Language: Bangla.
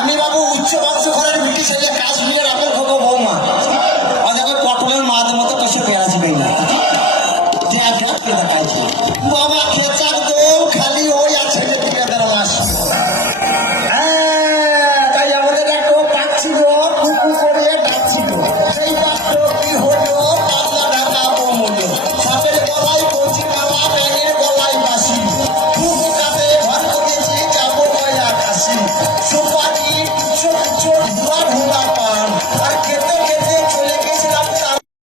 আমি বাবু উচ্চ বংশ ঘরের ব্রিটিশ হয়ে কাশ্মীরের আপেল খাবো বৌমা দেখো পটলের মাছ মতো কিছু পেঁয়াজ নেই না দেখাচ্ছি বাবা খেয়েছে